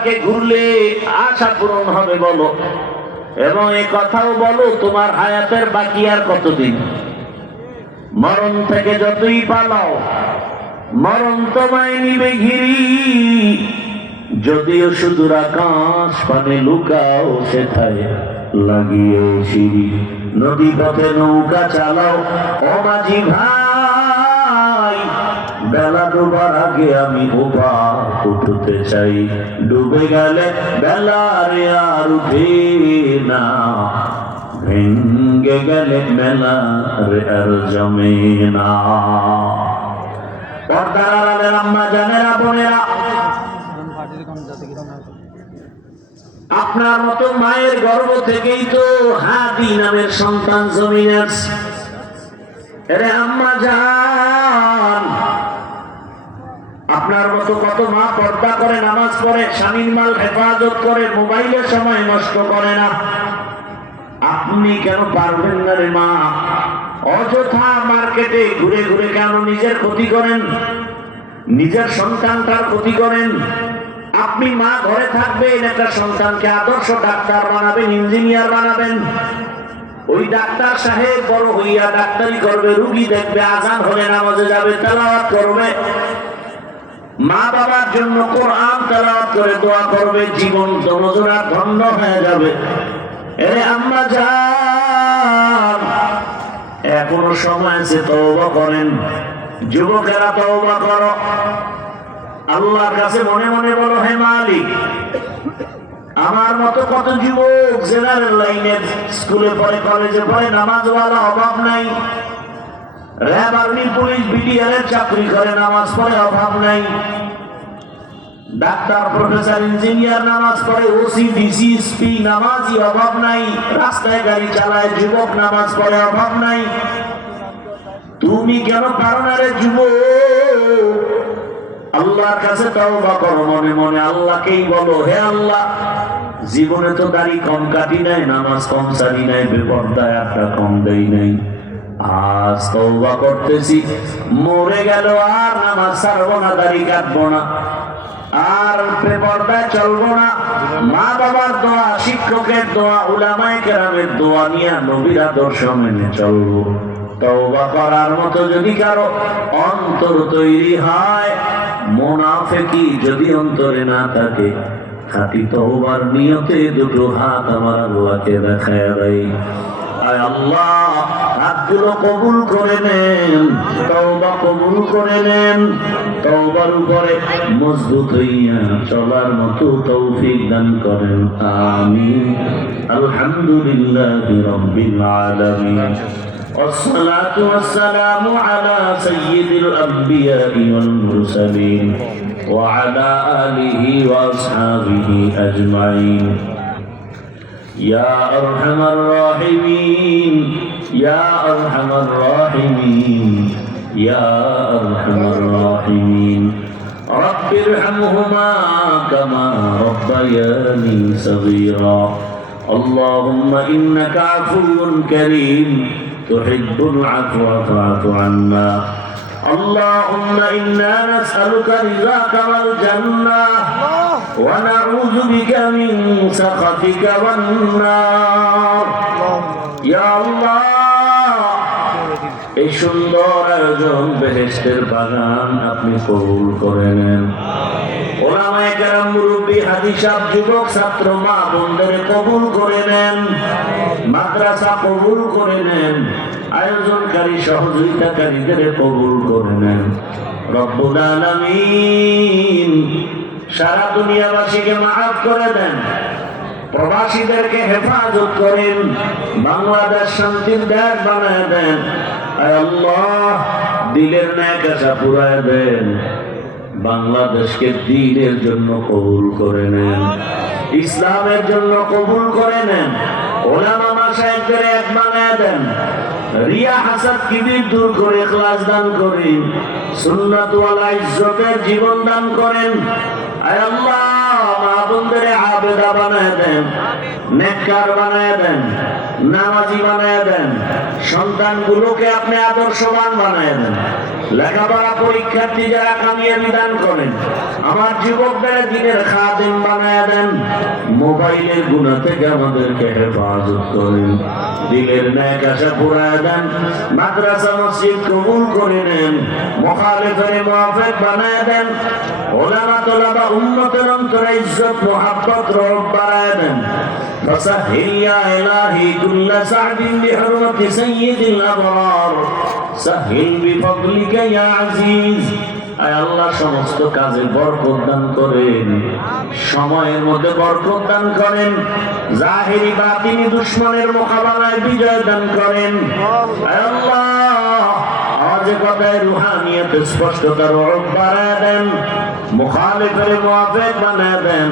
পার্কে ঘুরলে আশা পূরণ হবে বলো, এবং এই কথাও বলো তোমার হায়াতের বাকি আর কতদিন। মরণ থেকে যতই পালাও মরণ তোমায় নিবে ঘিরি, যদিও সুদূর আকাশ পানে লুকাও সেথায় লাগিয়ে সিঁড়ি। নদী পথে নৌকা চালাও ও মাঝি ভাই, বেলা ডুবার আগে আমি ওপার উঠতে চাই। ডুবে গেলে বেলারে আর উঠে না, ভেঙ্গে গেলে মেলারে আর জমে না। পর্দার আড়ালের আম্মা জানেরা বোনেরা, আপনার মতো মায়ের গর্ভ থেকেই তো হাদি নামের সন্তান জমিনে আসছে। আরে আম্মা জান, আপনার মতো কত মা পর্দা করে, নামাজ পড়ে, স্বামীর মাল হেফাজত করে, মোবাইলে সময় নষ্ট করে না। আপনি কেন পারবেন না রে মা? অযথা মার্কেটে ঘুরে ঘুরে কেন নিজের ক্ষতি করেন, নিজের সন্তানটার ক্ষতি করেন? আপনি মা ঘরে থাকবেন, একটা সন্তানকে আদর্শ ডাক্তার বানাবেন, ইঞ্জিনিয়ার বানাবেন। ওই ডাক্তার সাহেব বড় হইয়া ডাক্তারি করবে, রুগী দেখবে, আজান হলে নামাজে যাবে, তেলাওয়াত করবে, মা বাবার জন্য কোরআন তেলাওয়াত করে দোয়া করবে, জীবন দোনোজনা ধন্য হয়ে যাবে। এরে আম্মা জান, এখনো সময় আছে, তওবা করেন। যুবকেরা তওবা করো, আল্লাহর কাছে মনে মনে বলো, হে মালিক, আমার মতো কত যুবক জেনারেল লাইনের স্কুলে পড়ে, কলেজে পড়ে, নামাজওয়ালা অভাব নাই। র্যাব, আর্মি, পুলিশ, বিডিআর এর চাকরি করে, নামাজ পড়ে, অভাব নাই। ডাক্তার, প্রফেসর, ইঞ্জিনিয়ার নামাজ পড়ে, ওসি, ডিসি, এসপি নামাজি, অভাব নাই। রাস্তায় গাড়ি চালায় যুবক, নামাজ পড়ে, অভাব নাই। তুমি কেন পারো না রে যুবক? আল্লাহর কাছে তওবা করো মনে মনে, আল্লাহকেই বলো, হে আল্লাহ, জীবনে তো দাড়ি কম কাটি নাই, নামাজ কম সারি নাই, বেপরদায় একটা কম দেই নাই। আজ তওবা করতেছি, মরে গেল আর নামাজ ছাড়বো না, দাড়ি কাটবো না, আর বেপরদায় চলবো না। মা বাবার দোয়া, শিক্ষকের দোয়া, উলামায়ে কেরামের দোয়া নিয়ে নবীর আদর্শ মেনে চলবো। তওবা করার মতো যদি কারো অন্তর তৈরি হয়, মুনাফিকি যদি অন্তরে না থাকে, খাঁটি তওবার নিয়তে দুটো হাত আমার আল্লাহকে দেখায় দেই। আয় আল্লাহ, হাতগুলো কবুল করে নেন, তওবা কবুল করে নেন, তওবার উপরে মজবুত হইয়া চলার মতো তৌফিক দান করেন। আমিন। আলহামদুলিল্লাহি রাব্বিল আলামিন। والصلاة والسلام على سيد الأنبياء والمرسلين وعلى آله وأصحابه أجمعين. يا أرحم الراحمين، يا أرحم الراحمين، يا أرحم الراحمين. رب ارحمهما كما ربياني صغيرا. اللهم إنك عفو كريم تحب العفو فاعف عنا. اللهم إنا نسألك رضاك والجنة ونعوذ بك من سخطك والنار. يا الله, এই সুন্দর আয়োজন বেহেশতের বাগান আপনি কবুল করে নেন। ওলামায়ে কেরাম, মুরব্বী, হাজী সাহেব, যুবক, ছাত্র, মা বোনদের কবুল করে নেন। মাদ্রাসা কবুল করে নেন। আয়োজনকারী, সহযোগিতাকারীদের কবুল করে নেন। রব্বুল আলামিন, সারা দুনিয়াবাসীকে মাফ করে দেন। প্রবাসীদেরকে হেফাজত করেন। বাংলাদেশ শান্তির দেশ বানায় দেন। আয় আল্লাহ, দিলের ন্যাক আশা পুরায় দেন। বাংলাদেশকে দ্বীনের জন্য কবুল করে নেন, ইসলামের জন্য কবুল করে নেন। ওলামা মাশায়েখদের এক বানায় দেন। রিয়া, হাসাদ, কিবির দূর করে ইখলাস দান করেন। সুন্নাত ওয়ালা ইজ্জতের জীবন দান করেন। আয় আল্লাহ, মা বোনদের আবেদা বানায় দেন, নেককার বানায় দেন, নামাজি বানায় দেন। সন্তানগুলোকে আপনি আদর্শবান বানায় দেন। লেখাপড়া পরীক্ষার্থী যারা কামিয়াবি দান করেন। আমার যুবকদের দিনের খাদিম বানায় মোবাইলের গুনাহ থেকে আমাদেরকে হেফাজত করেন, দিলের নেক আশা পুরায় দেন, মাদ্রাসা মসজিদ কবুল করে নেন, মুখালিফের মুওয়াফিক বানায় দেন, উলামা তোলাবা উম্মতের অন্তরে ইজ্জত মুহাব্বত রহমত বাড়ায় দেন। فسهل يا إلهي كل سعد بحرمة سيد الأبرار سهل بفضلك يا عزيز। আয় আল্লাহ সমস্ত কাজে বরকত দান করেন, সময়ের মধ্যে বরকত দান করেন, জাহিরি বাতিনি দুশমনের মোকাবেলায় বিজয় দান করেন। আয় আল্লাহ আওয়াজে কথায় রুহানিয়ত স্পষ্টতার রূপ বাড়ায় দেন, মুখালিফের মুওয়াফিক বানায় দেন।